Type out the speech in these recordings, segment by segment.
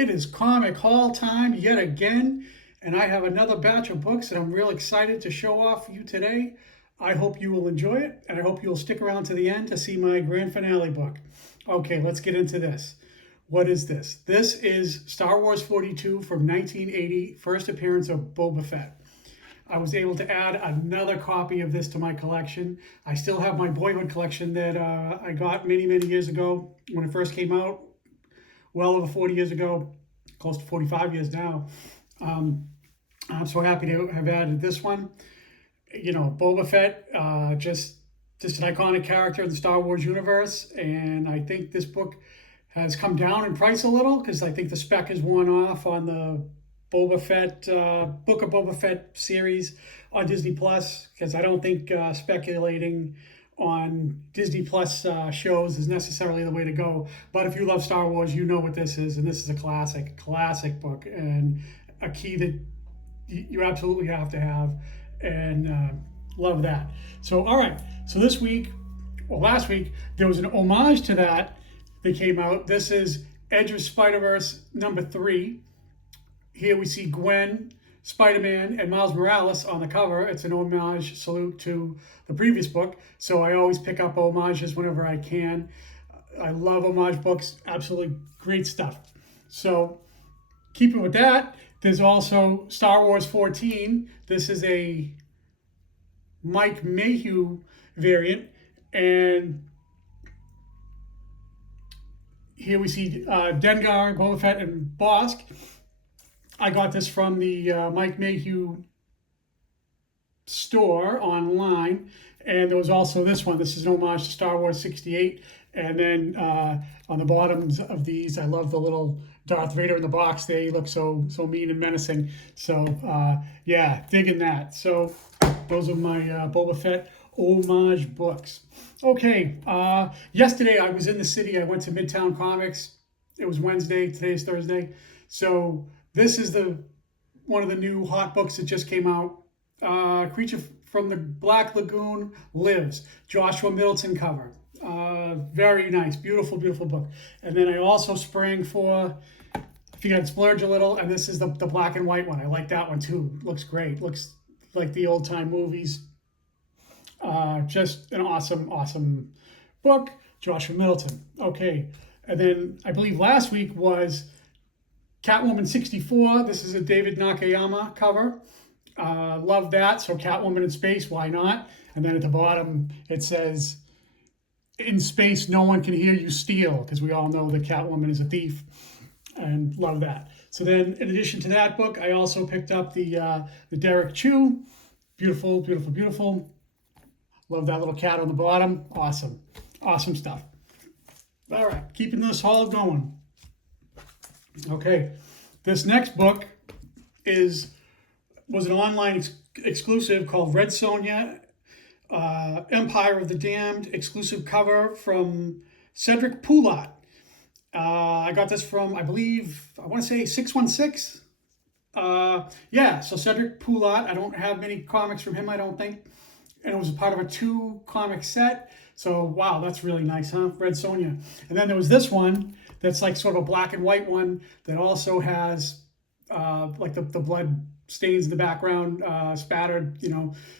It is comic haul time yet again, and I have another batch of books that I'm real excited to show off for you today. I hope you will enjoy it, and I hope you'll stick around to the end to see my grand finale book. Okay, let's get into this. What is this? This is Star Wars 42 from 1980, first appearance of Boba Fett. I was able to add another copy of this to my collection. I still have my boyhood collection that I got many, many years ago when it first came out, well over 40 years ago, close to 45 years now. Um, I'm so happy to have added this one. You know, Boba Fett, just an iconic character in the Star Wars universe, and I think this book has come down in price a little because I think the spec is worn off on the Boba Fett Book of Boba Fett series on Disney Plus, because I don't think speculating on Disney Plus shows is necessarily the way to go. But if you love Star Wars, you know what this is, and this is a classic book, and a key that you absolutely have to have, and love that. So, all right. So this week, well, last week, there was an homage to that came out. This is Edge of Spider-Verse #3. Here we see Gwen, Spider-Man, and Miles Morales on the cover. It's an homage salute to the previous book, so I always pick up homages whenever I can. I love homage books, absolutely great stuff. So, keeping with that, there's also Star Wars 14. This is a Mike Mayhew variant, and here we see Dengar, Boba Fett, and Bossk. I got this from the Mike Mayhew store online, and there was also this one. This is an homage to Star Wars 68, and then on the bottoms of these, I love the little Darth Vader in the box. They look so mean and menacing. So yeah, digging that. So those are my Boba Fett homage books. Okay, yesterday I was in the city. I went to Midtown Comics. It was Wednesday. Today is Thursday. So this is one of the new hot books that just came out. Creature from the Black Lagoon Lives. Joshua Middleton cover. Very nice, beautiful book. And then I also sprang for, if you got to splurge a little, and this is the black and white one. I like that one too. Looks great. Looks like the old time movies. Just an awesome book. Joshua Middleton. Okay. And then I believe last week was Catwoman 64. This is a David Nakayama cover. Love that. So Catwoman in space, why not? And then at the bottom it says, in space, no one can hear you steal, because we all know that Catwoman is a thief, and love that. So then, in addition to that book, I also picked up the Derek Chew. Beautiful. Love that little cat on the bottom. Awesome stuff. All right, keeping this haul going. Okay, this next book was an online exclusive called Red Sonja, Empire of the Damned, exclusive cover from Cedric Poulat. I got this from, I want to say 616. Yeah, so Cedric Poulat, I don't have many comics from him, I don't think. And it was a part of a 2-comic set. So, wow, that's really nice, huh? Red Sonja. And then there was this one that's like sort of a black and white one that also has like the blood stains in the background, spattered,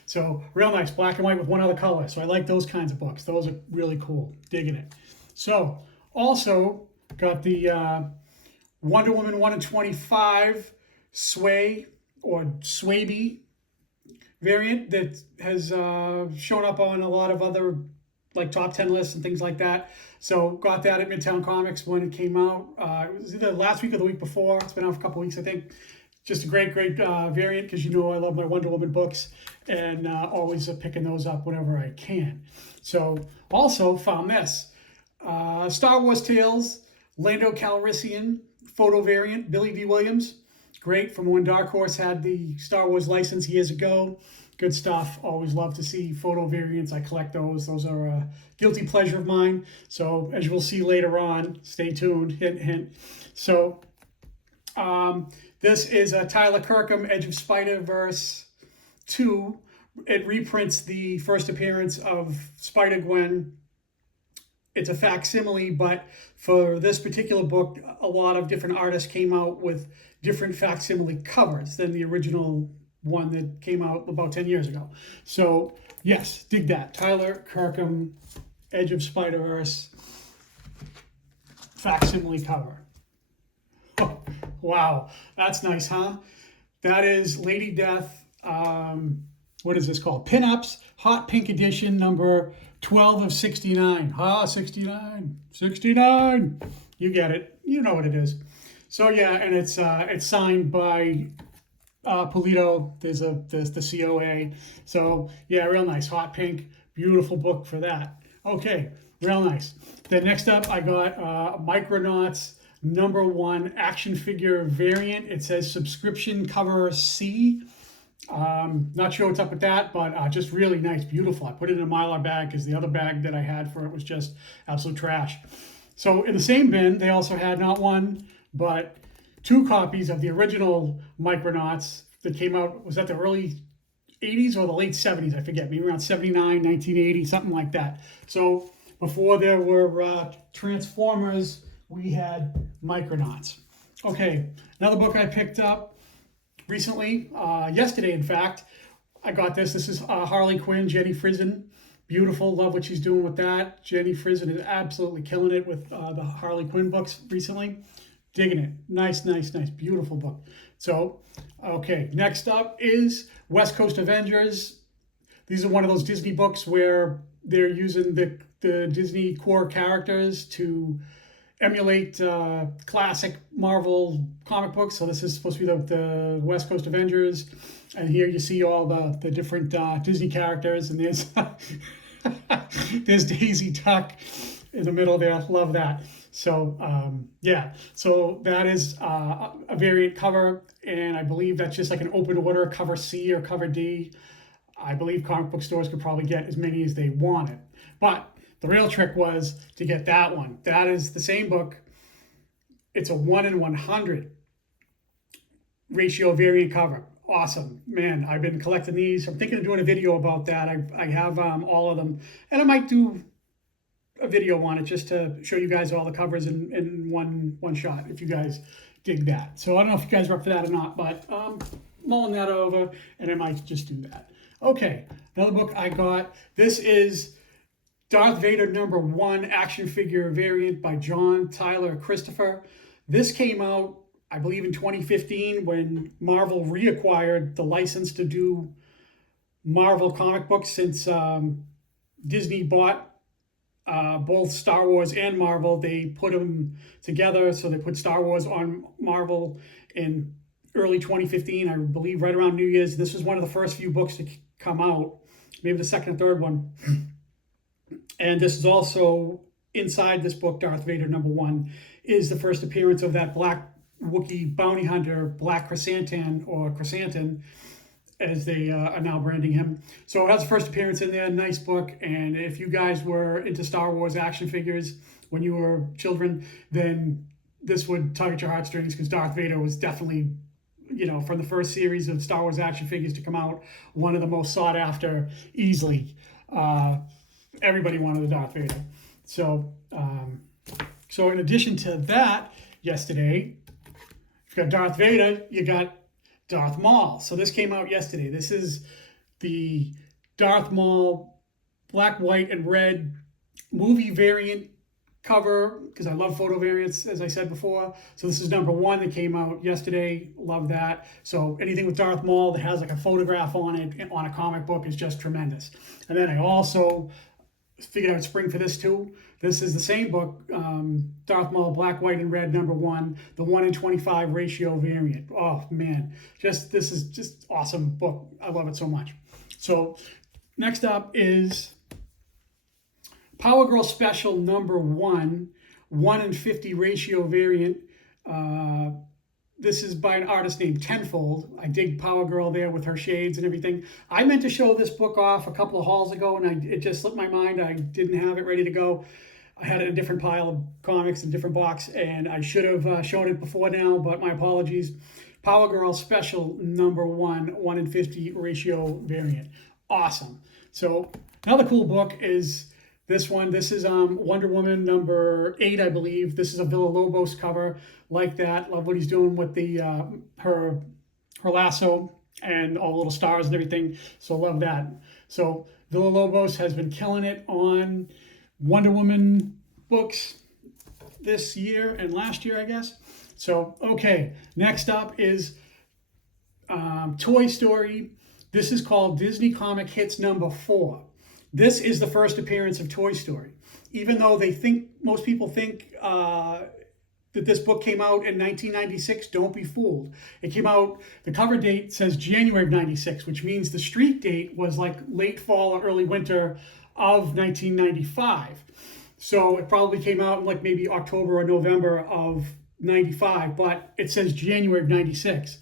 So real nice, black and white with one other color. So I like those kinds of books. Those are really cool. Digging it. So also got the Wonder Woman 1 in 25 Sway or Swaby variant that has shown up on a lot of other like top 10 lists and things like that. So got that at Midtown Comics when it came out. It was either last week or the week before. It's been out for a couple weeks, I think. Just a great variant, because I love my Wonder Woman books, and always picking those up whenever I can. So also found this. Star Wars Tales, Lando Calrissian photo variant, Billy D. Williams. Great, from when Dark Horse had the Star Wars license years ago. Good stuff. Always love to see photo variants. I collect those. Those are a guilty pleasure of mine. So as you will see later on, stay tuned. Hint. So this is a Tyler Kirkham Edge of Spider-Verse 2. It reprints the first appearance of Spider-Gwen it's a facsimile, but for this particular book, a lot of different artists came out with different facsimile covers than the original one that came out about 10 years ago. So yes, dig that. Tyler Kirkham, Edge of Spider-Verse, facsimile cover. Oh, wow, that's nice, huh? That is Lady Death. What is this called? Pinups, Hot Pink Edition, number 12 of 69. 69, 69. You get it. You know what it is. So yeah, and it's signed by Polito. There's the COA. So yeah, real nice. Hot pink, beautiful book for that. Okay, real nice. Then next up, I got Micronauts #1 action figure variant. It says subscription cover C. Not sure what's up with that, but just really nice, beautiful. I put it in a Mylar bag because the other bag that I had for it was just absolute trash. So in the same bin, they also had not one, but 2 copies of the original Micronauts that came out, was that the early 80s or the late 70s? I forget, maybe around 79, 1980, something like that. So before there were Transformers, we had Micronauts. Okay, another book I picked up recently, yesterday in fact, I got this. This is Harley Quinn, Jenny Frison. Beautiful, love what she's doing with that. Jenny Frison is absolutely killing it with the Harley Quinn books recently. Digging it. Nice, nice, nice, beautiful book. So, okay, next up is West Coast Avengers. These are one of those Disney books where they're using the Disney core characters to emulate classic Marvel comic books. So this is supposed to be the West Coast Avengers. And here you see all the different Disney characters. And there's, there's Daisy Duck in the middle there. Love that. So yeah, so that is a variant cover. And I believe that's just like an open order, cover C or cover D. I believe comic book stores could probably get as many as they wanted. But the real trick was to get that one. That is the same book. It's a 1 in 100 ratio variant cover. Awesome. Man, I've been collecting these. I'm thinking of doing a video about that. I have all of them. And I might do a video on it just to show you guys all the covers in one shot if you guys dig that. So I don't know if you guys are up for that or not, but mulling that over, and I might just do that. Okay, another book I got. This is Darth Vader #1 action figure variant by John Tyler Christopher. This came out, I believe, in 2015 when Marvel reacquired the license to do Marvel comic books since Disney bought both Star Wars and Marvel. They put them together, so they put Star Wars on Marvel in early 2015, I believe right around New Year's. This was one of the first few books to come out, maybe the second or third one. And this is also, inside this book, Darth Vader #1, is the first appearance of that black Wookiee bounty hunter, Black Chrysanthemum, or Chrysanthemum, as they are now branding him. So that's the first appearance in there. Nice book. And if you guys were into Star Wars action figures when you were children, then this would tug at your heartstrings, because Darth Vader was definitely, you know, from the first series of Star Wars action figures to come out, one of the most sought after easily. Everybody wanted the Darth Vader. So, so in addition to that, yesterday, if you got Darth Vader, you got Darth Maul. So this came out yesterday. This is the Darth Maul black, white, and red movie variant cover, because I love photo variants, as I said before. So this is #1 that came out yesterday. Love that. So anything with Darth Maul that has like a photograph on it on a comic book is just tremendous. And then I also figured I'd spring for this too. This is the same book, Darth Maul black, white, and red #1, the 1 in 25 ratio variant. Oh man, this is just awesome book. I love it so much. So next up is Power Girl Special #1, 1 in 50 ratio variant. This is by an artist named Tenfold. I dig Power Girl there with her shades and everything. I meant to show this book off a couple of hauls ago, and it just slipped my mind. I didn't have it ready to go. I had it in a different pile of comics in a different box, and I should have shown it before now, but my apologies. Power Girl Special #1, 1 in 50 ratio variant. Awesome. So another cool book is This is Wonder Woman number 8, I believe. This is a Villa-Lobos cover, like that. Love what he's doing with the her lasso and all the little stars and everything. So love that. So Villa-Lobos has been killing it on Wonder Woman books this year and last year, I guess. So okay, next up is Toy Story. This is called Disney Comic Hits number 4. This is the first appearance of Toy Story. Even though most people think that this book came out in 1996, don't be fooled. It came out, the cover date says January of 96, which means the street date was like late fall or early winter of 1995. So it probably came out in like maybe October or November of 95, but it says January of 96.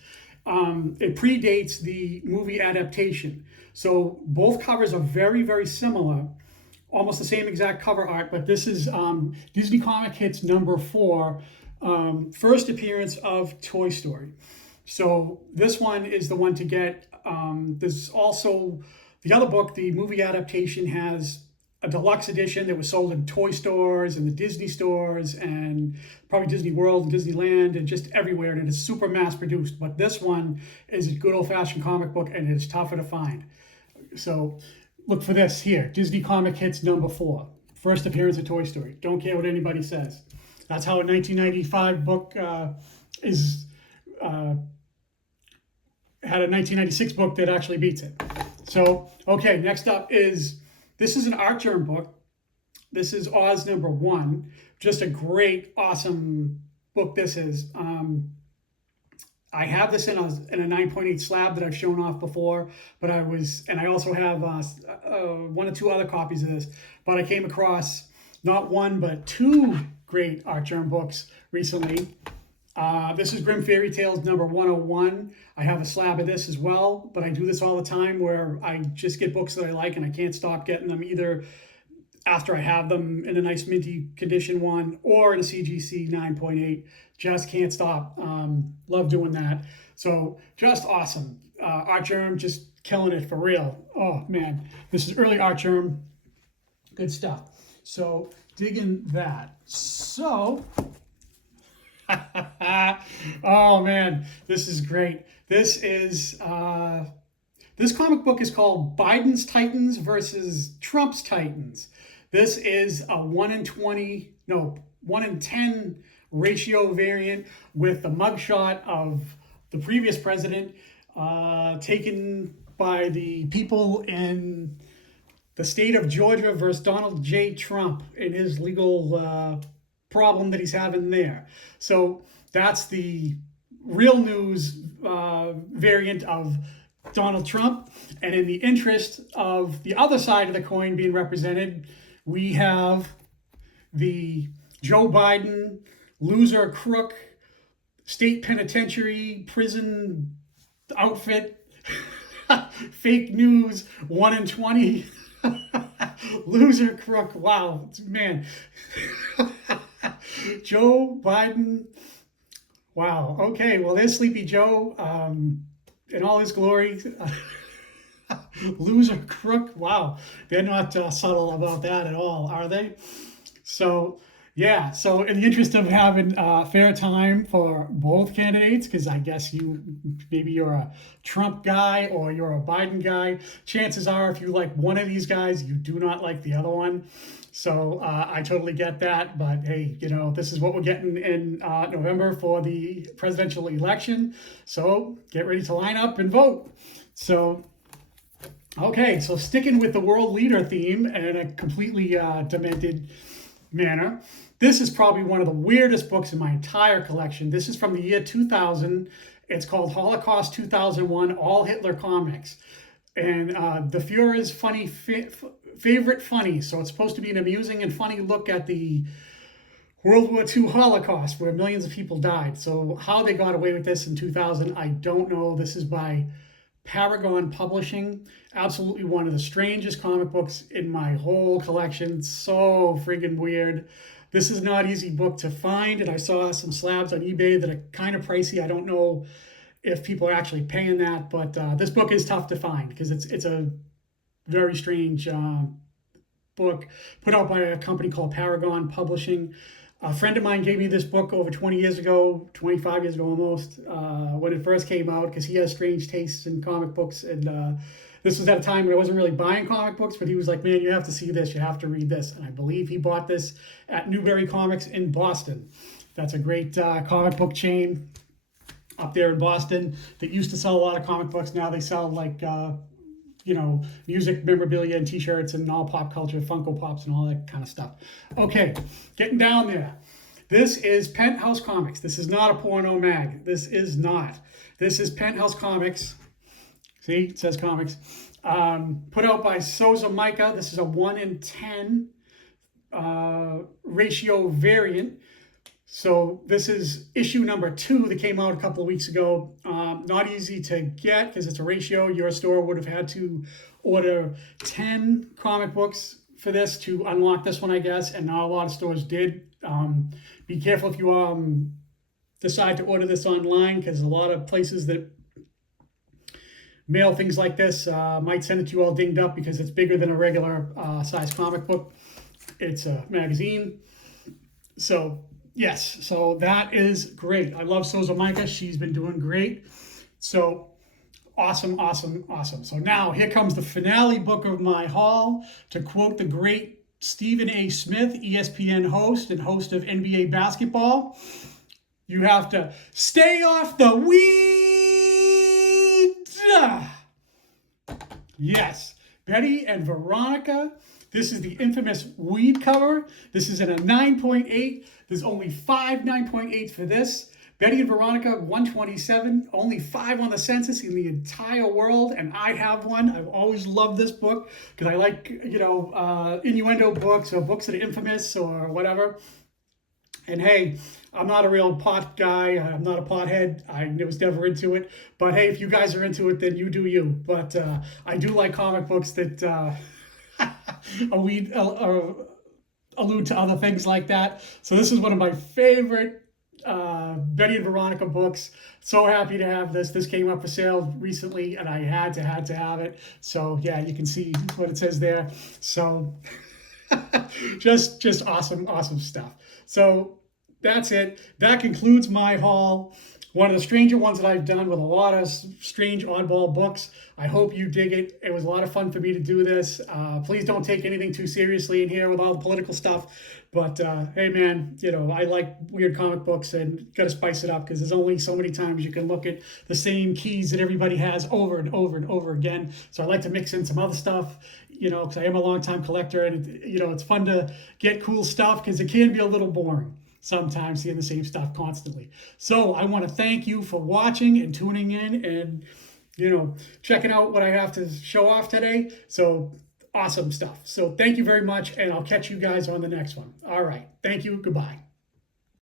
It predates the movie adaptation. So both covers are very, very similar, almost the same exact cover art, but this is Disney Comic Hits number 4, first appearance of Toy Story. So this one is the one to get. There's also the other book, the movie adaptation, has a deluxe edition that was sold in toy stores and the Disney stores and probably Disney World and Disneyland and just everywhere, and it is super mass produced. But this one is a good old-fashioned comic book, and it is tougher to find. So look for this here, Disney Comic Hits number 4, first appearance of Toy Story. Don't care what anybody says. That's how a 1995 book had a 1996 book that actually beats it. So, okay, next up is, this is an Artgerm book. This is Oz number 1. Just a great, awesome book this is. I have this in a 9.8 slab that I've shown off before, but I also have 1 or 2 other copies of this, but I came across not 1, but 2 great Artgerm books recently. This is Grimm Fairy Tales number 101. I have a slab of this as well, but I do this all the time where I just get books that I like and I can't stop getting them, either after I have them in a nice minty condition one or in a CGC 9.8. Just can't stop. Love doing that. So just awesome. Artgerm just killing it for real. Oh man, this is early Artgerm. Good stuff. So digging that. So oh man, this is great. This comic book is called Biden's Titans versus Trump's Titans. This is a 1 in 10 ratio variant with the mugshot of the previous president, taken by the people in the state of Georgia versus Donald J. Trump in his legal problem that he's having there. So that's the real news variant of Donald Trump. And in the interest of the other side of the coin being represented, we have the Joe Biden loser crook state penitentiary prison outfit fake news 1 in 20 loser crook. Wow, man. Joe Biden. Wow. Okay. Well, there's Sleepy Joe in all his glory. Loser crook. Wow. They're not subtle about that at all, are they? So, yeah. So, in the interest of having fair time for both candidates, because I guess maybe you're a Trump guy or you're a Biden guy. Chances are, if you like one of these guys, you do not like the other one. So I totally get that, but hey, this is what we're getting in November for the presidential election. So get ready to line up and vote. So, okay, so sticking with the world leader theme in a completely demented manner, this is probably one of the weirdest books in my entire collection. This is from the year 2000. It's called Holocaust 2001, All Hitler Comics. And the Fuhrer's favorite funny. So it's supposed to be an amusing and funny look at the World War II Holocaust, where millions of people died. So how they got away with this in 2000, I don't know. This is by Paragon Publishing. Absolutely one of the strangest comic books in my whole collection. So friggin' weird. This is not an easy book to find, and I saw some slabs on eBay that are kind of pricey. I don't know if people are actually paying that, but this book is tough to find because it's a very strange book put out by a company called Paragon Publishing. A friend of mine gave me this book over 20 years ago, 25 years ago almost, when it first came out, because he has strange tastes in comic books. And this was at a time when I wasn't really buying comic books, but he was like, man, you have to see this. You have to read this. And I believe he bought this at Newbury Comics in Boston. That's a great comic book chain up there in Boston that used to sell a lot of comic books. Now they sell like, music memorabilia and t-shirts and all pop culture, Funko Pops and all that kind of stuff. Okay, getting down there. This is Penthouse Comics. This is not a porno mag. This is not. This is Penthouse Comics. See, it says comics. Put out by Sozomaika. This is a 1:10 ratio variant. So this is issue number 2 that came out a couple of weeks ago. Not easy to get because it's a ratio. Your store would have had to order 10 comic books for this to unlock this one, I guess. And not a lot of stores did. Be careful if you decide to order this online, because a lot of places that mail things like this might send it to you all dinged up because it's bigger than a regular size comic book. It's a magazine. So yes, so that is great. I love Sozomaika. She's been doing great. So awesome, awesome, awesome. So now here comes the finale book of my haul. To quote the great Stephen A. Smith, ESPN host and host of NBA basketball, you have to stay off the weed. Yes, Betty and Veronica. This is the infamous weed cover. This is in a 9.8. There's only 5 9.8s for this. Betty and Veronica, 127. Only 5 on the census in the entire world, and I have one. I've always loved this book because I like, innuendo books or books that are infamous or whatever. And hey, I'm not a real pot guy. I'm not a pothead. I was never into it. But hey, if you guys are into it, then you do you. But I do like comic books that allude to other things like that. So this is one of my favorite Betty and Veronica books. So happy to have this. This came up for sale recently, and I had to have it. So yeah, you can see what it says there. So just awesome stuff. So that's it. That concludes my haul. One of the stranger ones that I've done with a lot of strange oddball books. I hope you dig it. It was a lot of fun for me to do this. Please don't take anything too seriously in here with all the political stuff. But hey, man, I like weird comic books and got to spice it up because there's only so many times you can look at the same keys that everybody has over and over and over again. So I like to mix in some other stuff, because I am a longtime collector, and it's fun to get cool stuff because it can be a little boring sometimes seeing the same stuff constantly. So I want to thank you for watching and tuning in and, checking out what I have to show off today. So awesome stuff. So thank you very much, and I'll catch you guys on the next one. All right. Thank you. Goodbye.